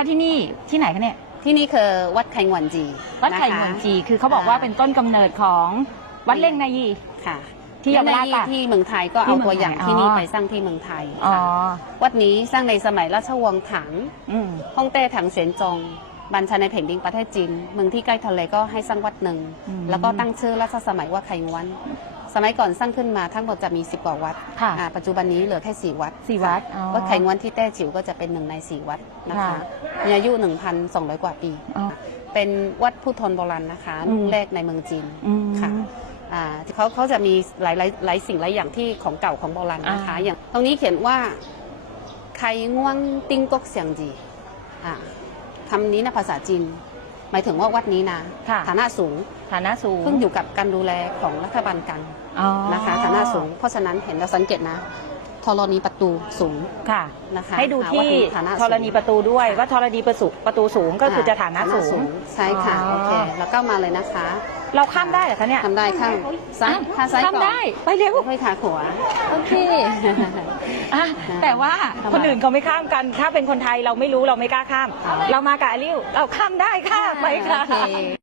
คะที่นี่ที่ไหนคะเนี่ยที่นี่คือวัดไคงวนจีวัดไข่ะคะหวนจีคือเขาบอกว่าเป็นต้นกำเนิดของวัดเล่งนายีค่ะที่เยาวราชและปะในที่เมืองไทยก็ที่เอาเมืองตัวอย่างไทยที่นี่อ๋อไปสร้างที่เมืองไทยอ๋อค่ะวัดนี้สร้างในสมัยราชวงศ์ถังอืมฮ่องเต้ถังเสนจง บัญชาในแผ่นดินประเทศจีนเมืองที่ใกล้ทะเลก็ให้สร้างวัดหนึ่งอืมแล้วก็ตั้งชื่อราชสมัยว่าไคงวน สมัยก่อนสร้างขึ้นมาทั้งหมดจะมีสิบกว่าวัดค่ะอ่าปัจจุบันนี้เหลือแค่สี่วัดสี่วัดค่ะอ๋อวัดไคงวนที่แต้จิ๋วก็จะเป็นหนึ่งในสี่วัดนะคะค่ะมีอายุ 1,200 กว่าปีอ๋อเป็นวัดพุทธนโบราณนะคะอืมรุ่นแรกในเมืองจีนอืมค่ะอ่าเขาเขาจะมีหลายหลายหลายสิ่งหลายอย่างที่ของเก่าของโบราณนะคะอ่าอย่างตรงนี้เขียนว่าไคง่วงติ้งกกเสียงจีอ่า คำนี้นะภาษาจีน หมายถึงว่าวัดนี้นะค่ะ ฐานะสูงฐานะสูง ขึ้นอยู่กับการดูแลของรัฐบาลกลางอ๋อนะคะฐานะสูง เพราะฉะนั้นเห็นเราสังเกตนะ ธรณีประตูสูงค่ะนะคะให้ดูอ่าที่วันี้ฐานะธรณีประตูด้วยว่าธรณีประตูประตูสูงก็คือจะฐานะสูงใช่ค่ะอ๋อโอเคแล้วก็มาเลยนะคะ เราข้ามได้เหรอคะเนี่ยทำได้ข้างซ้ายข้างซ้ายข้ามก่อนได้ไปเร็วค่อยขาขวาโอเคอะแต่ว่าทำไมคนอื่นเขาไม่ข้ามกัน ถ้าเป็นคนไทยเราไม่รู้เราไม่กล้าข้ามอ๋อเรามากับอาลิวเราข้ามได้ค่ะไปค่ะโอเค